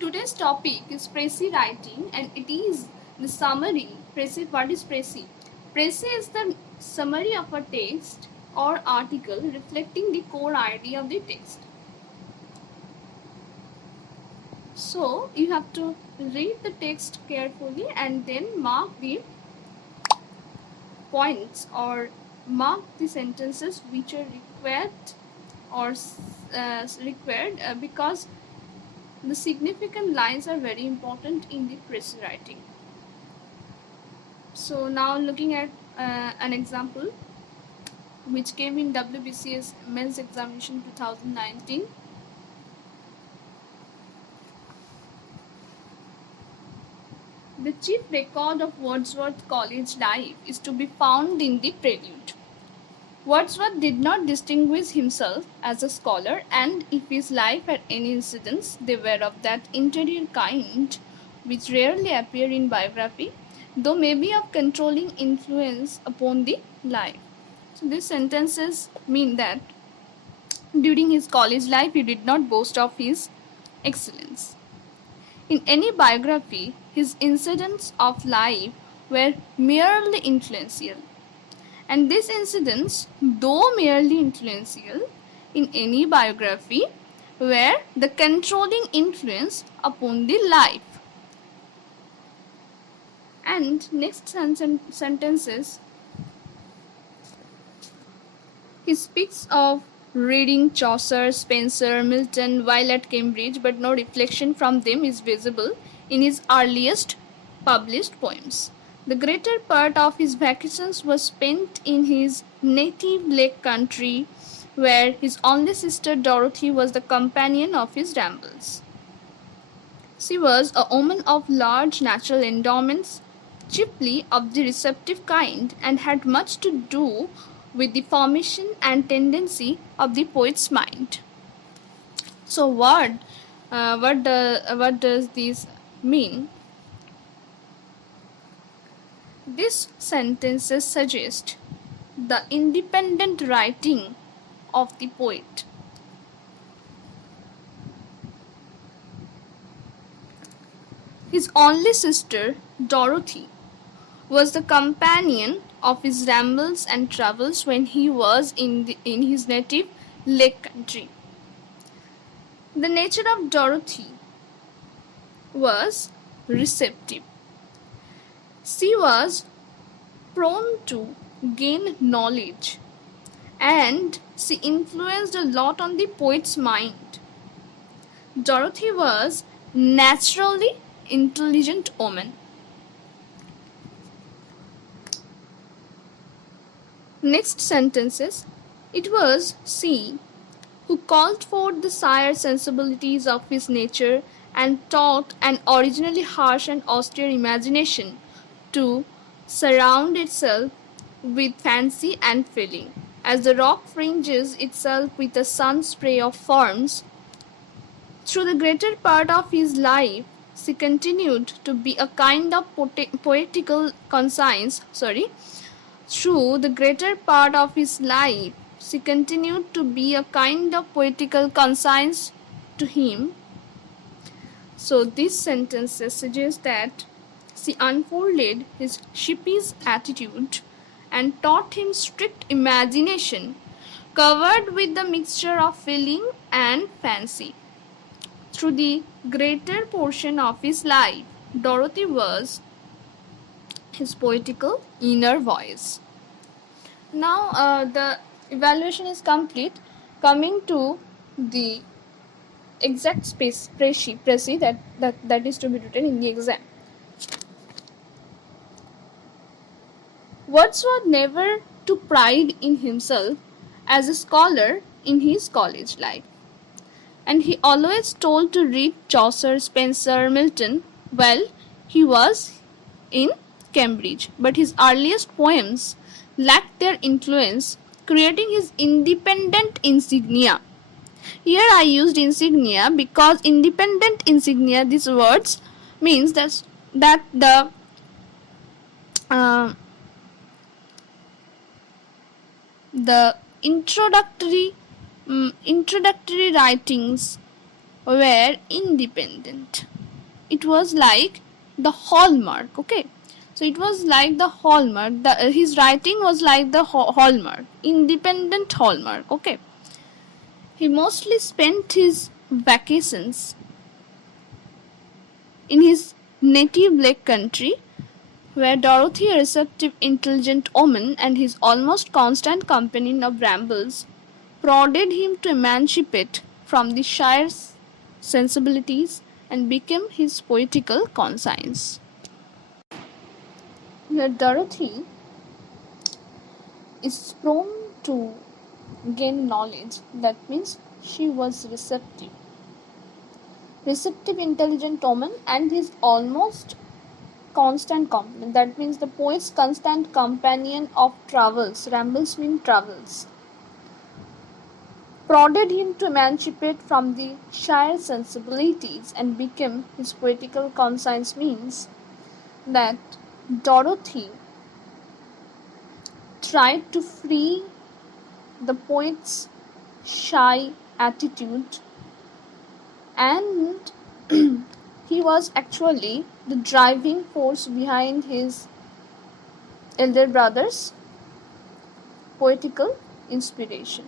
Today's topic is Precis writing and it is the summary. Precis, what is Precis? Precis is the summary of a text or article reflecting the core idea of the text. So you have to read the text carefully and then mark the points or mark the sentences which are required because the significant lines are very important in the Precis writing. So now looking at an example which came in WBCS men's examination 2019. The chief record of Wordsworth's college life is to be found in the prelude. Wordsworth did not distinguish himself as a scholar, and if his life had any incidents, they were of that interior kind which rarely appear in biography, though may be of controlling influence upon the life. So these sentences mean that during his college life he did not boast of his excellence. In any biography, his incidents of life were merely influential. And these incidents, though merely influential, in any biography, were the controlling influence upon the life. And next sentences, he speaks of reading Chaucer, Spenser, Milton while at Cambridge, but no reflection from them is visible in his earliest published poems. The greater part of his vacations was spent in his native Lake Country, where his only sister Dorothy was the companion of his rambles. She was a woman of large natural endowments, chiefly of the receptive kind, and had much to do with the formation and tendency of the poet's mind. So, what does this mean? These sentences suggest the independent writing of the poet. His only sister, Dorothy, was the companion of his rambles and travels when he was in his native Lake Country. The nature of Dorothy was receptive. She was prone to gain knowledge and she influenced a lot on the poet's mind. Dorothy was naturally intelligent woman. Next sentences, it was she who called forth the sire sensibilities of his nature and taught an originally harsh and austere imagination to surround itself with fancy and feeling. As the rock fringes itself with a sun spray of forms, through the greater part of his life, she continued to be a kind of poetical conscience. Through the greater part of his life, she continued to be a kind of poetical conscience to him. So these sentences suggest that she unfolded his sheepish attitude and taught him strict imagination, covered with the mixture of feeling and fancy. Through the greater portion of his life, Dorothy was his poetical inner voice. Now the evaluation is complete. Coming to the exact Precis that is to be written in the exam. Wordsworth never took pride in himself as a scholar in his college life, and he always told to read Chaucer, Spenser, Milton while he was in Cambridge. But his earliest poems lacked their influence, creating his independent insignia. Here I used insignia because independent insignia, these words means that uh, the introductory writings were independent. It was like the hallmark, okay? So it was like the hallmark. His writing was like the hallmark, independent hallmark, okay? He mostly spent his vacations in his native Lake Country, where Dorothy, a receptive, intelligent woman, and his almost constant companion of rambles, prodded him to emancipate from the Shire's sensibilities and become his poetical conscience. Where Dorothy is prone to gain knowledge, that means she was receptive, intelligent woman, and his almost constant companion. That means the poet's constant companion of travels. Rambles mean travels. Prodded him to emancipate from the Shire sensibilities and become his poetical conscience means that Dorothy tried to free the poet's shy attitude, and he was actually the driving force behind his elder brother's poetical inspiration.